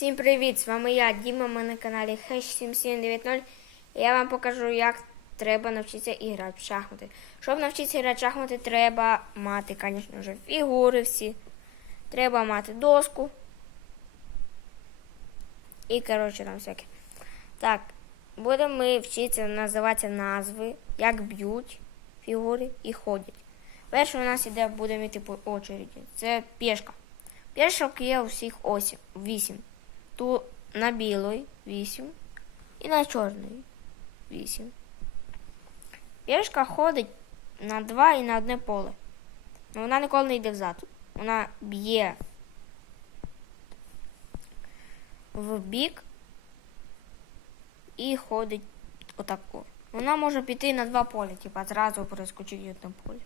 Всім привіт! З вами я, Діма, ми на каналі Hash7790. І я вам покажу, як треба навчитися грати в шахмати. Щоб навчитися грати в шахмати, треба мати, звісно вже, фігури всі. Треба мати доску. І, коротше, там всяке. Так, будемо ми вчитися називати назви, як б'ють фігури і ходять. Перше у нас іде, будемо йти по очереді. Це пішка. Пішок є у всіх осі, 8. Ту на білий 8 і на чорний 8. Пішка ходить на 2 і на одне поле. Ну, вона ніколи не йде взад. Вона б'є в бік і ходить отако. Вона може піти на два поля, типа зразу перескочити одне поле.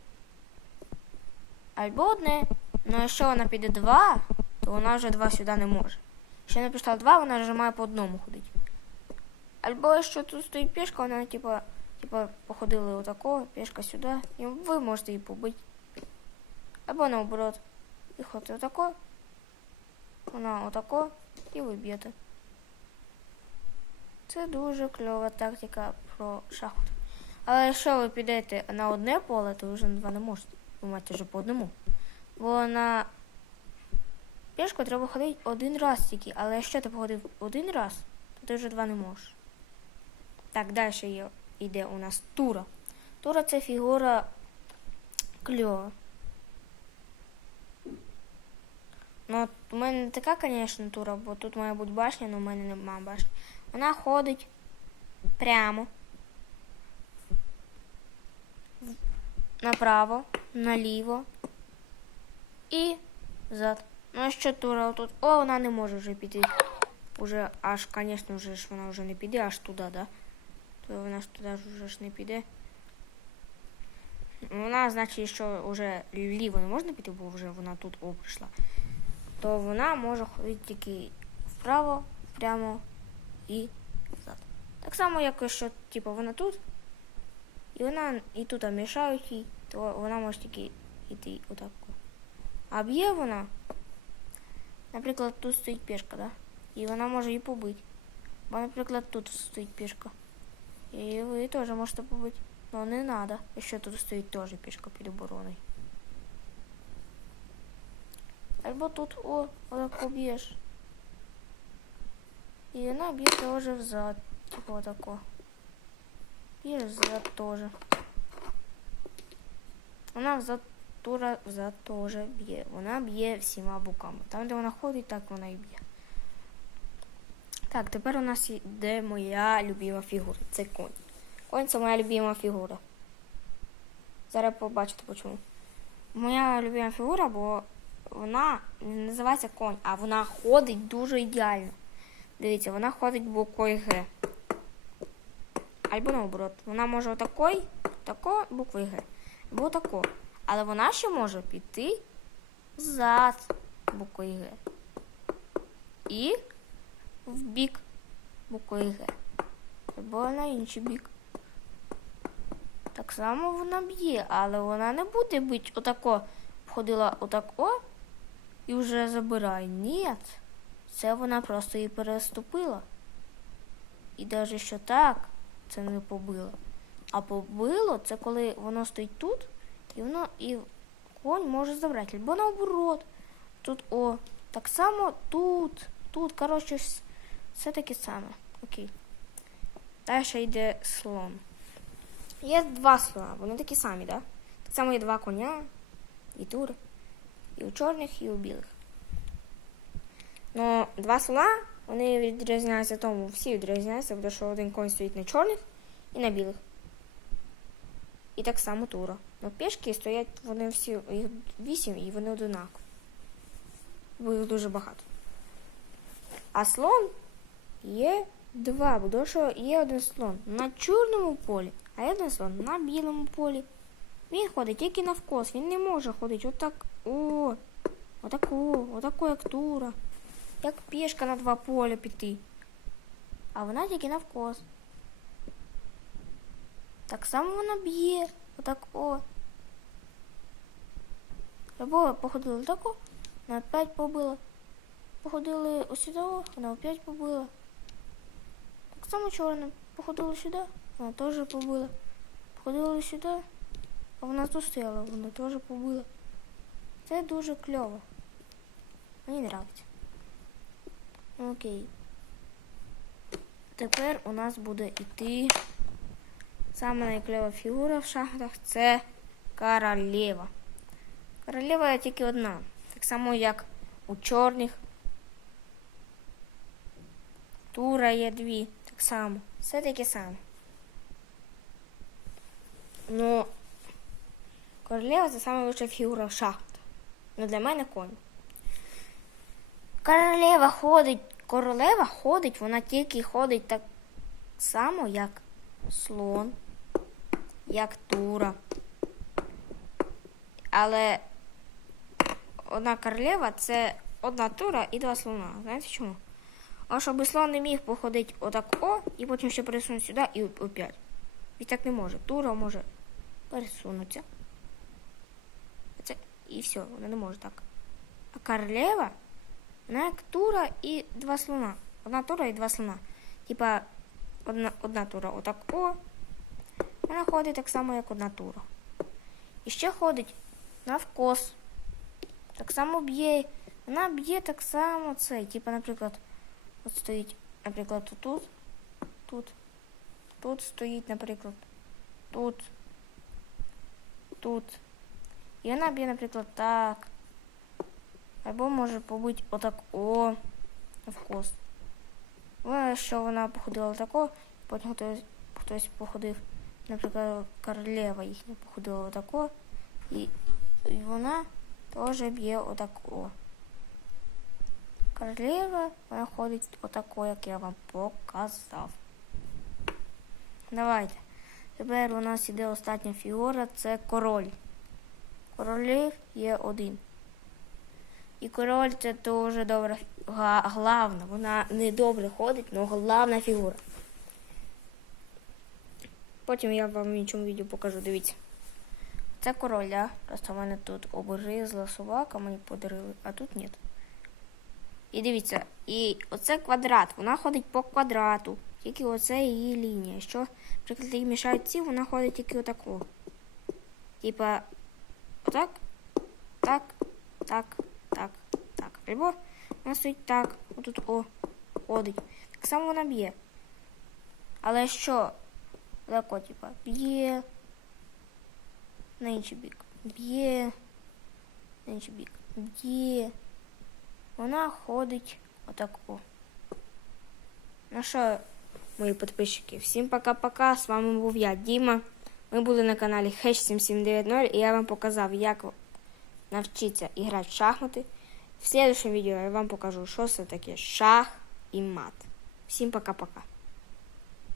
Або одне. Ну якщо вона піде два, то вона вже два сюди не може. Якщо вона пішла два, вона вже має по одному ходити. Або якщо тут стоїть пішка, вона типа, типа походили отако, пішка сюди, і ви можете її побити. Або наоборот. І ходите отако, вона отако, і ви б'єте. Це дуже кльова тактика про шахмати. Але якщо ви підете на одне поле, то вже на два не можете. Ви маєте вже по одному. Бо на пішку треба ходити один раз тільки, але якщо ти походив один раз, то ти вже два не можеш. Так, далі йде у нас тура. Тура це фігура кльова. Ну, от у мене не така, звісно, тура, бо тут має бути башня, але в мене немає башні. Вона ходить прямо. Направо, наліво і зад. Ну, що тура тут? О, вона не може вже піти. Уже аж, звісно, вже ж вона вже не піде аж туди, да? То вона ж туди вже ж не піде. Вона, значить, що вже ліво не можна піти, бо вже вона тут о, прийшла. То вона може ходити тільки вправо, прямо і назад. Так само, як якщо, типу, вона тут, і вона і тут мішають їй, то вона може тільки йти отак. А б'є вона, наприклад, тут стоїть пішка, да? І вона може її побити. Бо, наприклад, тут стоїть пішка. І ви теж можете побити. Ну не треба, якщо тут стоїть теж пішка під обороною. Або тут, о, отак поб'єш. І вона б'є теж взад. Типу отако. Б'є взад теж. Вона взад тура взад теж б'є. Вона б'є всіма боками. Там, де вона ходить, так вона і б'є. Так, тепер у нас йде моя любима фігура. Це конь. Конь це моя любима фігура. Зараз побачите чому. Моя любима фігура, бо вона не називається конь, а вона ходить дуже ідеально. Дивіться, вона ходить буквою Г. Або наоборот. Вона може отакой, тако буквою Г. Або тако. Але вона ще може піти зад буквою Г. І в бік буквою Г. Або на інший бік. Так само вона б'є, але вона не буде бити отако. Входила отако і вже забирає. Ні. Це вона просто її переступила. І навіть що так, це не побило. А побило це коли воно стоїть тут, воно і конь може забрати. Або наоборот. Тут о, так само тут, тут, коротше, все таке саме. Окей. Далі йде слон. Є два слона, вони такі самі, да? Так само є два коня, і тури. І у чорних, і у білих. Ну, два слона, вони відрізняються тому, всі відрізняються, тому що один конь стоїть на чорних і на білих. І так само тура. Ну, пішки стоять, вони всі, їх вісім, і вони одинакові. Бо їх дуже багато. А слон є два, бо що є один слон на чорному полі, а є один слон на білому полі. Він ходить тільки навкос, він не може ходити отак. О, отако, отако, як тура. Як пішка на два поля піти. А вона тільки навкос. Так само вона б'є. Отак о. Або походила тако, на 5 побила. походили ось сюди, вона опять побила. Так само чорна. Походили сюди, вона теж побила. Походили сюди, а вона тут стояла, вона теж побила. Це дуже кльово. Мені нравиться. Окей. Тепер у нас буде йти саме найкльова фігура в шахтах це королева. Королева є тільки одна. Так само, як у чорних. Тура є дві. Так само. Все таке саме. Ну, королева це лучша фігура в шахтах. Ну, для мене конь. Королева ходить, королева ходить, вона тільки ходить так само, як слон, як тура. Але одна королева це одна тура і два слона. Знаєте чому? А щоб слон не міг походити отак о, і потім ще пересунути сюди і опять. Він так не може. Тура може пересунутися. Це і все, вона не може так. А королева, вона як тура і два слона. Одна тура і два слона. Типа одна, одна тура отак о. Вона ходить так само, як одна тура. І ще ходить навкос. Так само б'є. Вона б'є так само цей. Типа, наприклад, от стоїть, наприклад, тут, тут, тут стоїть, наприклад, тут, тут. І вона б'є, наприклад, так. Або може побути отак о навкос. Вона, що вона походила тако, потім хтось, хтось походив, наприклад, королева їхня походила отако, і, і вона теж б'є отако. Королева, вона ходить отако, як я вам показав. Давайте. Тепер у нас іде остання фігура, це король. Королів є один. І король це дуже добра главна. Вона не добре ходить, але головна фігура. Потім я вам в іншому відео покажу, дивіться. Це король, да? Просто в мене тут обгризла собака, мені подарили, а тут ні. І дивіться, і оце квадрат, вона ходить по квадрату. Тільки оце її лінія. Що, наприклад, їй мішають ці, вона ходить тільки отако. Типа, отак, так, так, так, так. Або вона стоїть так, отут о, ходить. Так само вона б'є. Але що? Тако, типа, б'є. На інший бік. Б'є. На інший бік. Б'є. Вона ходить отак о. Ну що, мої підписчики, всім пока-пока. З вами був я, Діма. Ми були на каналі Хеш 7790 і я вам показав, як навчитися грати в шахмати. В следующем відео я вам покажу, що це таке шах і мат. Всім пока-пока.